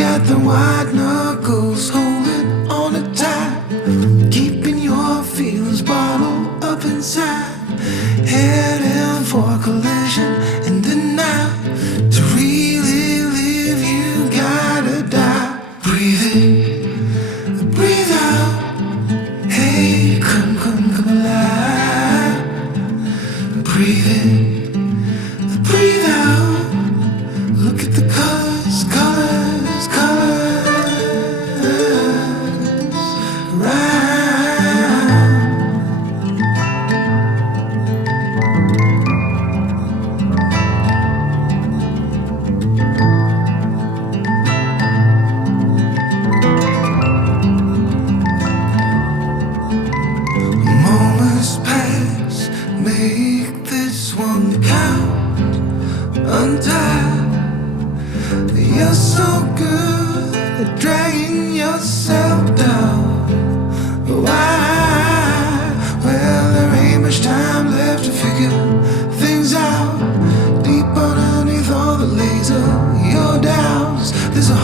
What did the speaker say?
got the white knuckles holding on it tight, keeping your feelings bottled up inside, heading for a collision in the night. To really live, you gotta die. Breathe in, breathe out. Hey, come alive. Breathe in, breathe out. Look at the colors, colors, colors around. Moments pass, make this one count. Untie. You're so good at dragging yourself down. Why? Well, there ain't much time left to figure things out. Deep underneath all the laser, your doubts, there's a